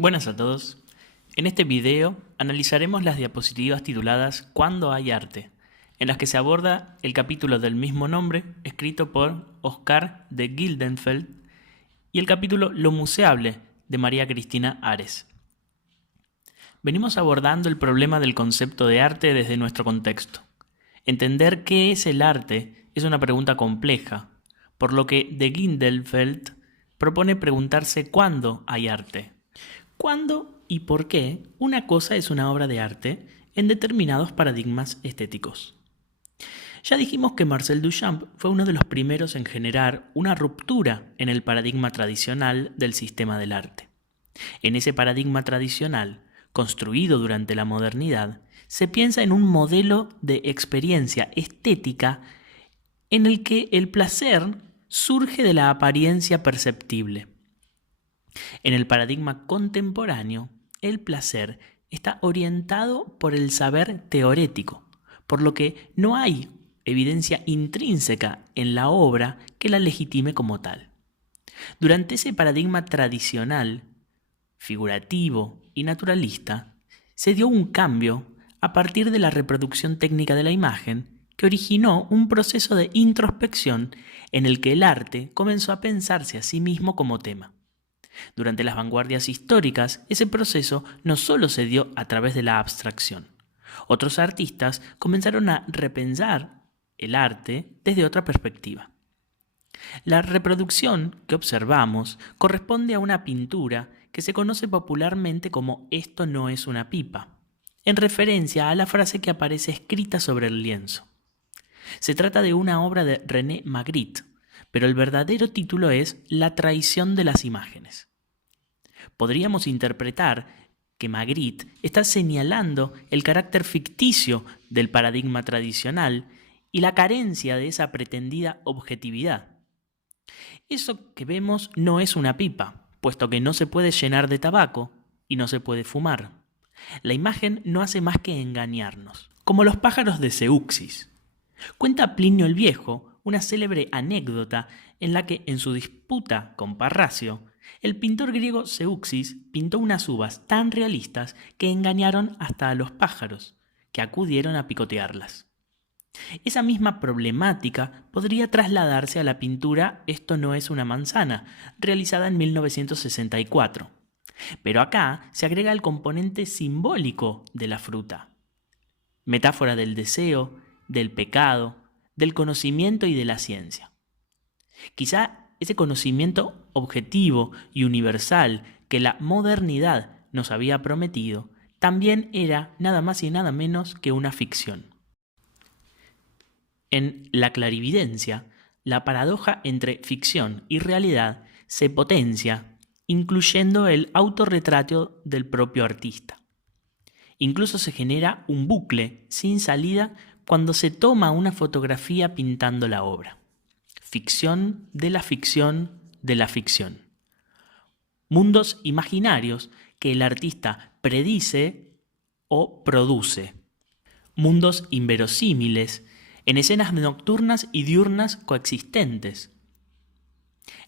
Buenas a todos. En este video analizaremos las diapositivas tituladas ¿Cuándo hay arte?, en las que se aborda el capítulo del mismo nombre, escrito por Oscar de Gildenfeld, y el capítulo Lo museable, de María Cristina Ares. Venimos abordando el problema del concepto de arte desde nuestro contexto. Entender qué es el arte es una pregunta compleja, por lo que de Gildenfeld propone preguntarse cuándo hay arte. ¿Cuándo y por qué una cosa es una obra de arte en determinados paradigmas estéticos? Ya dijimos que Marcel Duchamp fue uno de los primeros en generar una ruptura en el paradigma tradicional del sistema del arte. En ese paradigma tradicional, construido durante la modernidad, se piensa en un modelo de experiencia estética en el que el placer surge de la apariencia perceptible. En el paradigma contemporáneo, el placer está orientado por el saber teórico, por lo que no hay evidencia intrínseca en la obra que la legitime como tal. Durante ese paradigma tradicional, figurativo y naturalista, se dio un cambio a partir de la reproducción técnica de la imagen que originó un proceso de introspección en el que el arte comenzó a pensarse a sí mismo como tema. Durante las vanguardias históricas, ese proceso no solo se dio a través de la abstracción. Otros artistas comenzaron a repensar el arte desde otra perspectiva. La reproducción que observamos corresponde a una pintura que se conoce popularmente como «esto no es una pipa», en referencia a la frase que aparece escrita sobre el lienzo. Se trata de una obra de René Magritte, pero el verdadero título es La traición de las imágenes. Podríamos interpretar que Magritte está señalando el carácter ficticio del paradigma tradicional y la carencia de esa pretendida objetividad. Eso que vemos no es una pipa, puesto que no se puede llenar de tabaco y no se puede fumar. La imagen no hace más que engañarnos, como los pájaros de Zeuxis. Cuenta Plinio el Viejo una célebre anécdota en la que, en su disputa con Parrasio, el pintor griego Zeuxis pintó unas uvas tan realistas que engañaron hasta a los pájaros, que acudieron a picotearlas. Esa misma problemática podría trasladarse a la pintura Esto no es una manzana, realizada en 1964. Pero acá se agrega el componente simbólico de la fruta. Metáfora del deseo, del pecado, del conocimiento y de la ciencia. Quizá ese conocimiento objetivo y universal que la modernidad nos había prometido también era nada más y nada menos que una ficción. En La clarividencia, la paradoja entre ficción y realidad se potencia, incluyendo el autorretrato del propio artista. Incluso se genera un bucle sin salida cuando se toma una fotografía pintando la obra. Ficción de la ficción de la ficción. Mundos imaginarios que el artista predice o produce. Mundos inverosímiles en escenas nocturnas y diurnas coexistentes.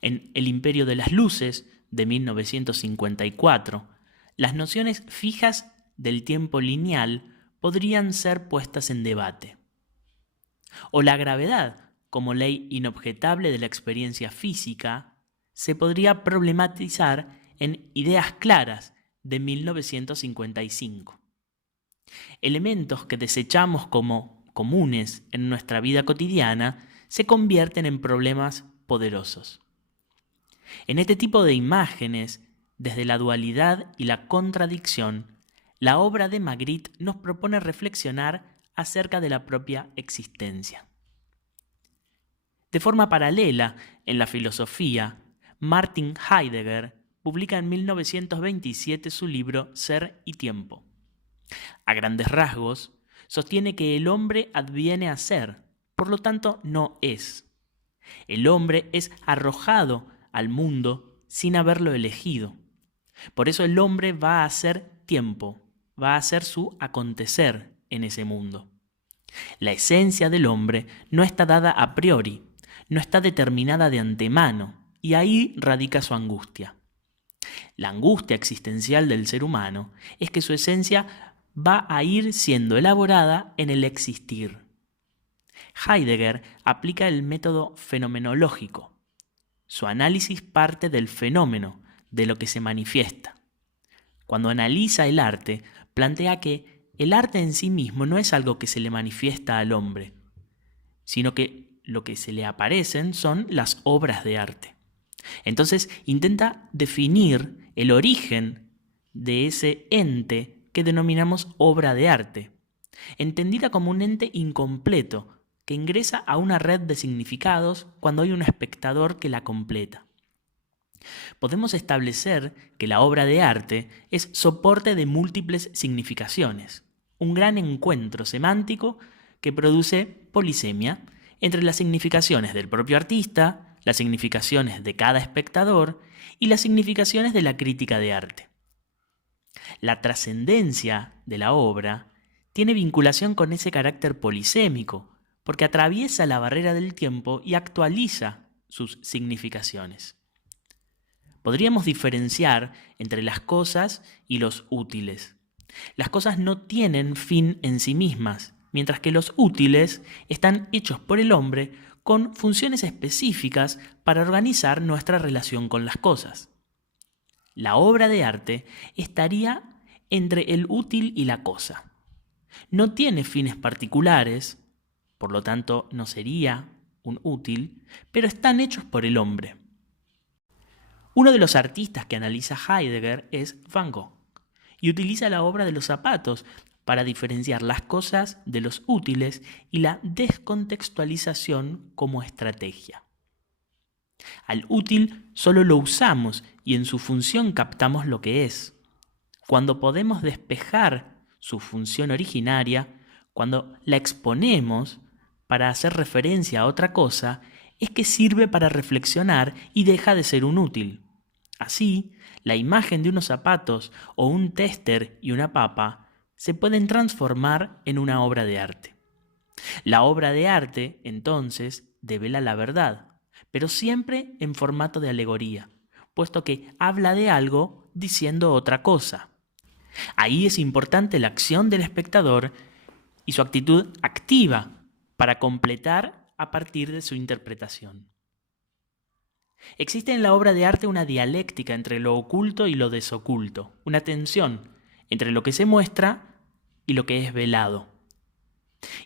En El imperio de las luces, de 1954, las nociones fijas del tiempo lineal podrían ser puestas en debate. O la gravedad, como ley inobjetable de la experiencia física, se podría problematizar en Ideas claras, de 1955. Elementos que desechamos como comunes en nuestra vida cotidiana se convierten en problemas poderosos. En este tipo de imágenes, desde la dualidad y la contradicción, la obra de Magritte nos propone reflexionar acerca de la propia existencia. De forma paralela, en la filosofía, Martin Heidegger publica en 1927 su libro Ser y Tiempo. A grandes rasgos, sostiene que el hombre adviene a ser, por lo tanto no es. El hombre es arrojado al mundo sin haberlo elegido. Por eso el hombre va a ser tiempo, va a ser su acontecer en ese mundo. La esencia del hombre no está dada a priori, no está determinada de antemano, y ahí radica su angustia. La angustia existencial del ser humano es que su esencia va a ir siendo elaborada en el existir. Heidegger aplica el método fenomenológico. Su análisis parte del fenómeno, de lo que se manifiesta. Cuando analiza el arte, plantea que el arte en sí mismo no es algo que se le manifiesta al hombre, sino que lo que se le aparecen son las obras de arte. Entonces intenta definir el origen de ese ente que denominamos obra de arte, entendida como un ente incompleto que ingresa a una red de significados cuando hay un espectador que la completa. Podemos establecer que la obra de arte es soporte de múltiples significaciones, un gran encuentro semántico que produce polisemia entre las significaciones del propio artista, las significaciones de cada espectador y las significaciones de la crítica de arte. La trascendencia de la obra tiene vinculación con ese carácter polisémico, porque atraviesa la barrera del tiempo y actualiza sus significaciones. Podríamos diferenciar entre las cosas y los útiles. Las cosas no tienen fin en sí mismas, mientras que los útiles están hechos por el hombre con funciones específicas para organizar nuestra relación con las cosas. La obra de arte estaría entre el útil y la cosa. No tiene fines particulares, por lo tanto no sería un útil, pero están hechos por el hombre. Uno de los artistas que analiza Heidegger es Van Gogh, y utiliza la obra de los zapatos para diferenciar las cosas de los útiles y la descontextualización como estrategia. Al útil solo lo usamos y en su función captamos lo que es. Cuando podemos despejar su función originaria, cuando la exponemos para hacer referencia a otra cosa, es que sirve para reflexionar y deja de ser un útil. Así, la imagen de unos zapatos o un téster y una papa se pueden transformar en una obra de arte. La obra de arte, entonces, devela la verdad, pero siempre en formato de alegoría, puesto que habla de algo diciendo otra cosa. Ahí es importante la acción del espectador y su actitud activa para completar a partir de su interpretación. Existe en la obra de arte una dialéctica entre lo oculto y lo desoculto, una tensión entre lo que se muestra y lo que es velado.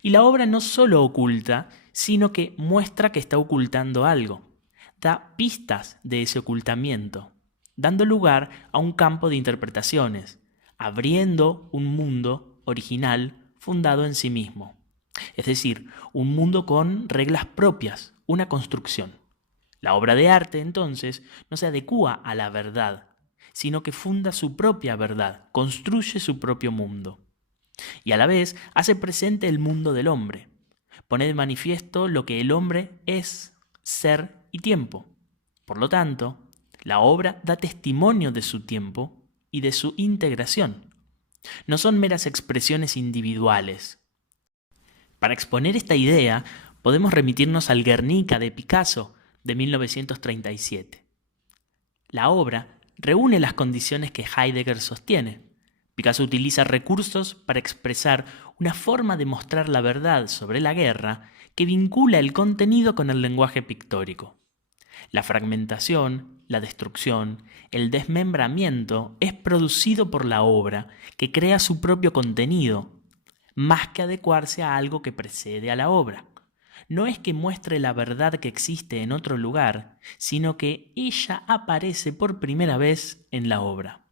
Y la obra no solo oculta, sino que muestra que está ocultando algo, da pistas de ese ocultamiento, dando lugar a un campo de interpretaciones, abriendo un mundo original fundado en sí mismo. Es decir, un mundo con reglas propias, una construcción. La obra de arte, entonces, no se adecúa a la verdad, sino que funda su propia verdad, construye su propio mundo. Y a la vez hace presente el mundo del hombre, pone de manifiesto lo que el hombre es, ser y tiempo. Por lo tanto, la obra da testimonio de su tiempo y de su integración. No son meras expresiones individuales. Para exponer esta idea, podemos remitirnos al Guernica de Picasso de 1937. La obra reúne las condiciones que Heidegger sostiene. Picasso utiliza recursos para expresar una forma de mostrar la verdad sobre la guerra que vincula el contenido con el lenguaje pictórico. La fragmentación, la destrucción, el desmembramiento es producido por la obra que crea su propio contenido, más que adecuarse a algo que precede a la obra. No es que muestre la verdad que existe en otro lugar, sino que ella aparece por primera vez en la obra.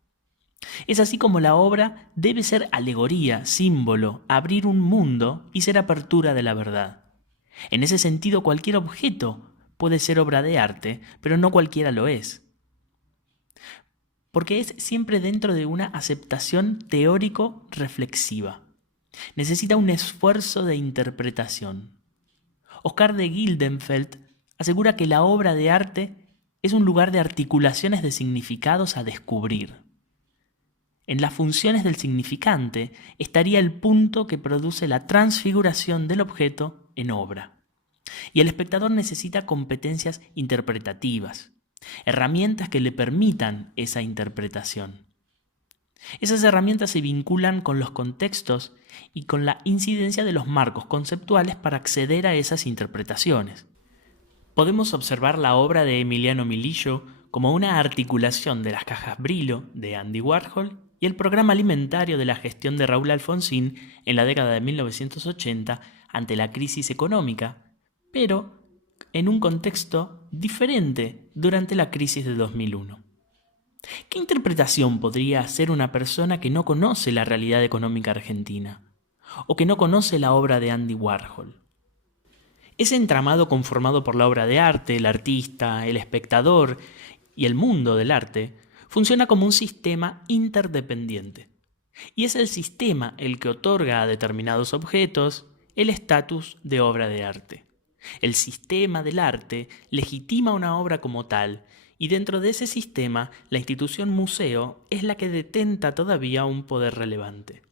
Es así como la obra debe ser alegoría, símbolo, abrir un mundo y ser apertura de la verdad. En ese sentido, cualquier objeto puede ser obra de arte, pero no cualquiera lo es. Porque es siempre dentro de una aceptación teórico-reflexiva. Necesita un esfuerzo de interpretación. Oscar de Gildenfeld asegura que la obra de arte es un lugar de articulaciones de significados a descubrir. En las funciones del significante estaría el punto que produce la transfiguración del objeto en obra. Y el espectador necesita competencias interpretativas. herramientas que le permitan esa interpretación. Esas herramientas se vinculan con los contextos y con la incidencia de los marcos conceptuales para acceder a esas interpretaciones. Podemos observar la obra de Emiliano Milillo como una articulación de las cajas Brillo de Andy Warhol y el programa alimentario de la gestión de Raúl Alfonsín en la década de 1980 ante la crisis económica, pero en un contexto diferente durante la crisis de 2001. ¿Qué interpretación podría hacer una persona que no conoce la realidad económica argentina o que no conoce la obra de Andy Warhol? Ese entramado conformado por la obra de arte, el artista, el espectador y el mundo del arte funciona como un sistema interdependiente. Y es el sistema el que otorga a determinados objetos el estatus de obra de arte. El sistema del arte legitima una obra como tal, y dentro de ese sistema, la institución museo es la que detenta todavía un poder relevante.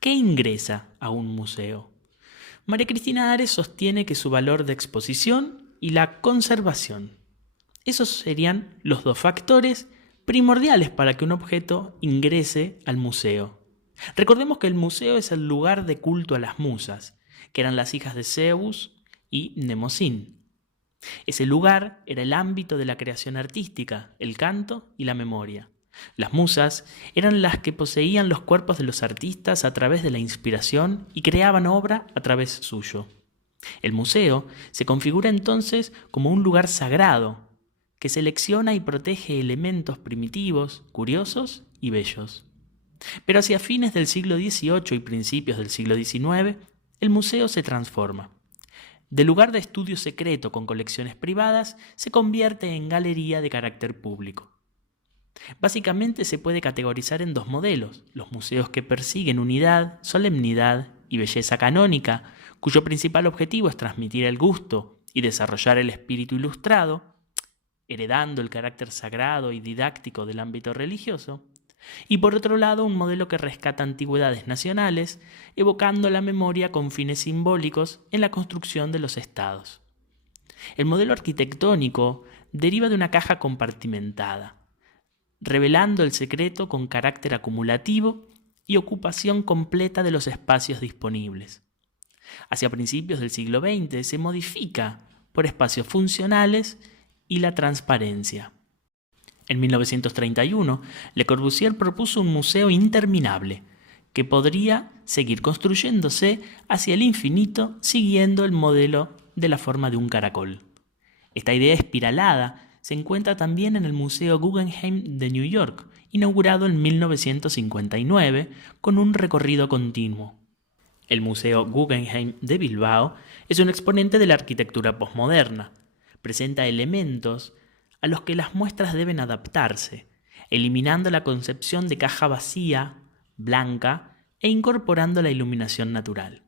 ¿Qué ingresa a un museo? María Cristina Ares sostiene que su valor de exposición y la conservación. Esos serían los dos factores primordiales para que un objeto ingrese al museo. Recordemos que el museo es el lugar de culto a las musas, que eran las hijas de Zeus y Mnemosín. Ese lugar era el ámbito de la creación artística, el canto y la memoria. Las musas eran las que poseían los cuerpos de los artistas a través de la inspiración y creaban obra a través suyo. El museo se configura entonces como un lugar sagrado que selecciona y protege elementos primitivos, curiosos y bellos. Pero hacia fines del siglo XVIII y principios del siglo XIX, el museo se transforma. De lugar de estudio secreto con colecciones privadas, se convierte en galería de carácter público. Básicamente se puede categorizar en dos modelos: los museos que persiguen unidad, solemnidad y belleza canónica, cuyo principal objetivo es transmitir el gusto y desarrollar el espíritu ilustrado, heredando el carácter sagrado y didáctico del ámbito religioso, y por otro lado un modelo que rescata antigüedades nacionales, evocando la memoria con fines simbólicos en la construcción de los estados. El modelo arquitectónico deriva de una caja compartimentada, revelando el secreto con carácter acumulativo y ocupación completa de los espacios disponibles. Hacia principios del siglo XX se modifica por espacios funcionales y la transparencia. En 1931, Le Corbusier propuso un museo interminable, que podría seguir construyéndose hacia el infinito siguiendo el modelo de la forma de un caracol. Esta idea espiralada se encuentra también en el Museo Guggenheim de New York, inaugurado en 1959 con un recorrido continuo. El Museo Guggenheim de Bilbao es un exponente de la arquitectura posmoderna. Presenta elementos a los que las muestras deben adaptarse, eliminando la concepción de caja vacía, blanca e incorporando la iluminación natural.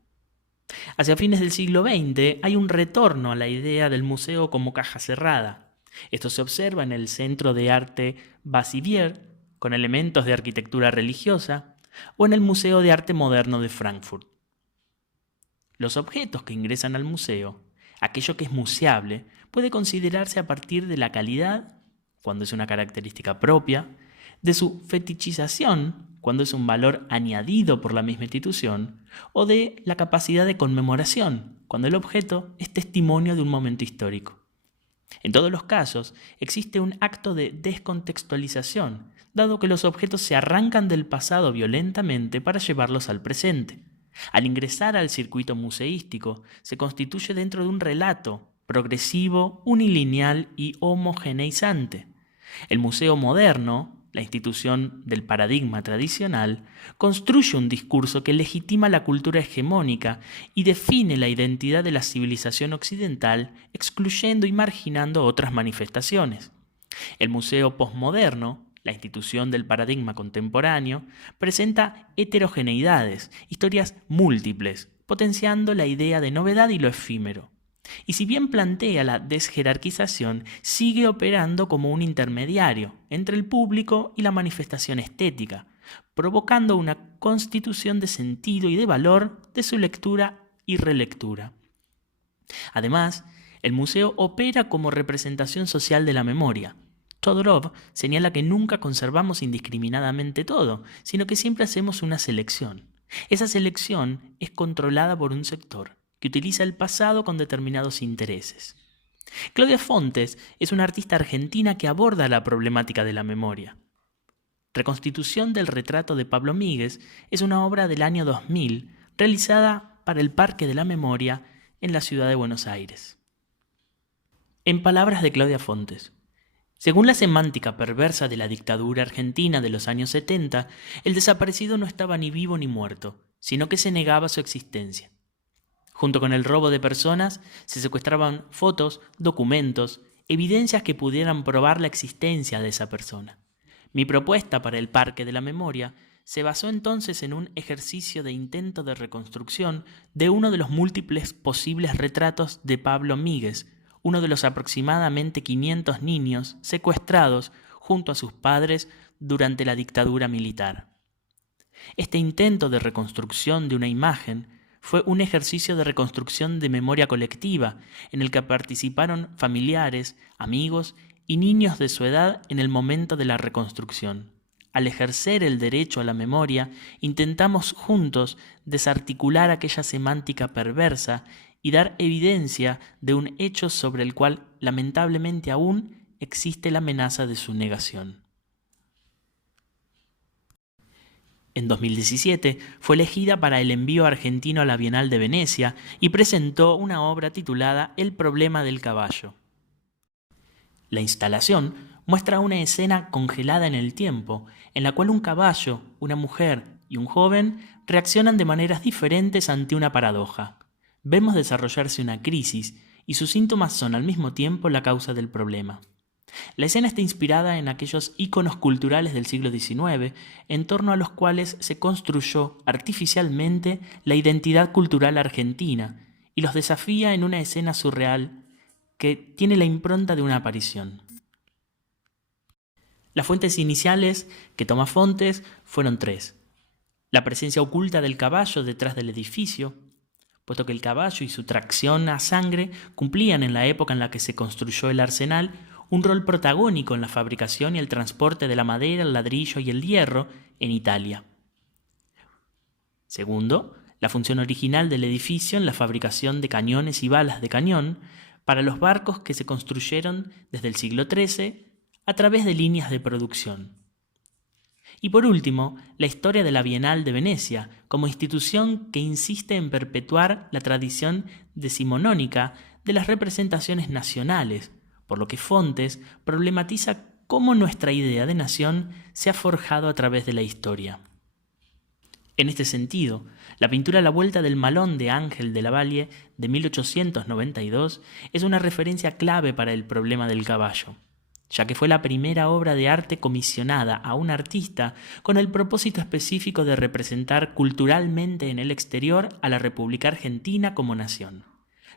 Hacia fines del siglo XX hay un retorno a la idea del museo como caja cerrada. Esto se observa en el Centro de Arte Bassivier, con elementos de arquitectura religiosa, o en el Museo de Arte Moderno de Frankfurt. Los objetos que ingresan al museo, aquello que es museable, puede considerarse a partir de la calidad, cuando es una característica propia, de su fetichización, cuando es un valor añadido por la misma institución, o de la capacidad de conmemoración, cuando el objeto es testimonio de un momento histórico. En todos los casos, existe un acto de descontextualización, dado que los objetos se arrancan del pasado violentamente para llevarlos al presente. Al ingresar al circuito museístico, se constituye dentro de un relato progresivo, unilineal y homogeneizante. El museo moderno, la institución del paradigma tradicional, construye un discurso que legitima la cultura hegemónica y define la identidad de la civilización occidental, excluyendo y marginando otras manifestaciones. El museo posmoderno, la institución del paradigma contemporáneo, presenta heterogeneidades, historias múltiples, potenciando la idea de novedad y lo efímero. Y si bien plantea la desjerarquización, sigue operando como un intermediario entre el público y la manifestación estética, provocando una constitución de sentido y de valor de su lectura y relectura. Además, el museo opera como representación social de la memoria. Todorov señala que nunca conservamos indiscriminadamente todo, sino que siempre hacemos una selección. Esa selección es controlada por un sector, que utiliza el pasado con determinados intereses. Claudia Fontes es una artista argentina que aborda la problemática de la memoria. Reconstitución del retrato de Pablo Míguez es una obra del año 2000 realizada para el Parque de la Memoria en la ciudad de Buenos Aires. En palabras de Claudia Fontes, según la semántica perversa de la dictadura argentina de los años 70, el desaparecido no estaba ni vivo ni muerto, sino que se negaba su existencia. Junto con el robo de personas, se secuestraban fotos, documentos, evidencias que pudieran probar la existencia de esa persona. Mi propuesta para el Parque de la Memoria se basó entonces en un ejercicio de intento de reconstrucción de uno de los múltiples posibles retratos de Pablo Míguez, uno de los aproximadamente 500 niños secuestrados junto a sus padres durante la dictadura militar. Este intento de reconstrucción de una imagen fue un ejercicio de reconstrucción de memoria colectiva en el que participaron familiares, amigos y niños de su edad en el momento de la reconstrucción. Al ejercer el derecho a la memoria, intentamos juntos desarticular aquella semántica perversa y dar evidencia de un hecho sobre el cual lamentablemente aún existe la amenaza de su negación. En 2017 fue elegida para el envío argentino a la Bienal de Venecia y presentó una obra titulada El problema del caballo. La instalación muestra una escena congelada en el tiempo, en la cual un caballo, una mujer y un joven reaccionan de maneras diferentes ante una paradoja. Vemos desarrollarse una crisis y sus síntomas son al mismo tiempo la causa del problema. La escena está inspirada en aquellos íconos culturales del siglo XIX, en torno a los cuales se construyó artificialmente la identidad cultural argentina y los desafía en una escena surreal que tiene la impronta de una aparición. Las fuentes iniciales que toma Fontes fueron tres: la presencia oculta del caballo detrás del edificio, puesto que el caballo y su tracción a sangre cumplían en la época en la que se construyó el arsenal un rol protagónico en la fabricación y el transporte de la madera, el ladrillo y el hierro en Italia. Segundo, la función original del edificio en la fabricación de cañones y balas de cañón para los barcos que se construyeron desde el siglo XIII a través de líneas de producción. Y por último, la historia de la Bienal de Venecia como institución que insiste en perpetuar la tradición decimonónica de las representaciones nacionales, por lo que Fontes problematiza cómo nuestra idea de nación se ha forjado a través de la historia. En este sentido, la pintura La Vuelta del Malón de Ángel de la Valle de 1892 es una referencia clave para el problema del caballo, ya que fue la primera obra de arte comisionada a un artista con el propósito específico de representar culturalmente en el exterior a la República Argentina como nación.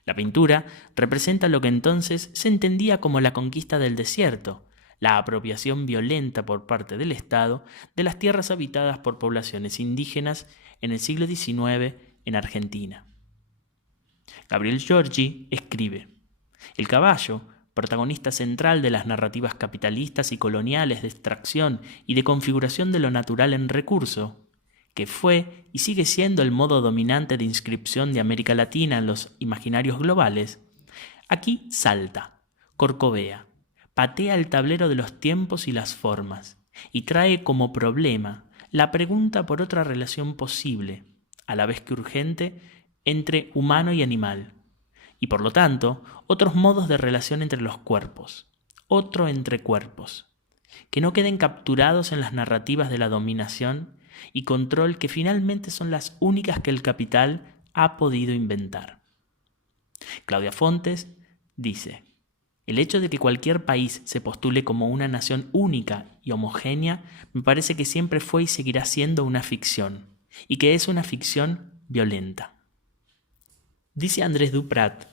La pintura representa lo que entonces se entendía como la conquista del desierto, la apropiación violenta por parte del Estado de las tierras habitadas por poblaciones indígenas en el siglo XIX en Argentina. Gabriel Giorgi escribe: el caballo, protagonista central de las narrativas capitalistas y coloniales de extracción y de configuración de lo natural en recurso, que fue y sigue siendo el modo dominante de inscripción de América Latina en los imaginarios globales, aquí salta, corcovea, patea el tablero de los tiempos y las formas, y trae como problema la pregunta por otra relación posible, a la vez que urgente, entre humano y animal, y por lo tanto, otros modos de relación entre los cuerpos, otro entre cuerpos, que no queden capturados en las narrativas de la dominación y control que finalmente son las únicas que el capital ha podido inventar. Claudia Fontes dice: el hecho de que cualquier país se postule como una nación única y homogénea me parece que siempre fue y seguirá siendo una ficción, y que es una ficción violenta. Dice Andrés Duprat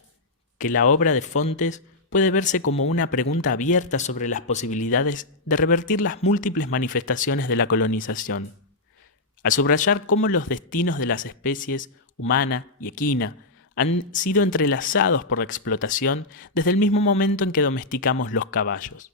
que la obra de Fontes puede verse como una pregunta abierta sobre las posibilidades de revertir las múltiples manifestaciones de la colonización, al subrayar cómo los destinos de las especies humana y equina han sido entrelazados por la explotación desde el mismo momento en que domesticamos los caballos.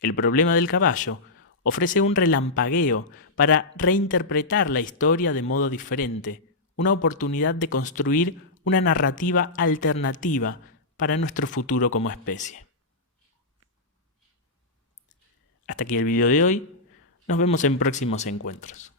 El problema del caballo ofrece un relampagueo para reinterpretar la historia de modo diferente, una oportunidad de construir una narrativa alternativa para nuestro futuro como especie. Hasta aquí el video de hoy. Nos vemos en próximos encuentros.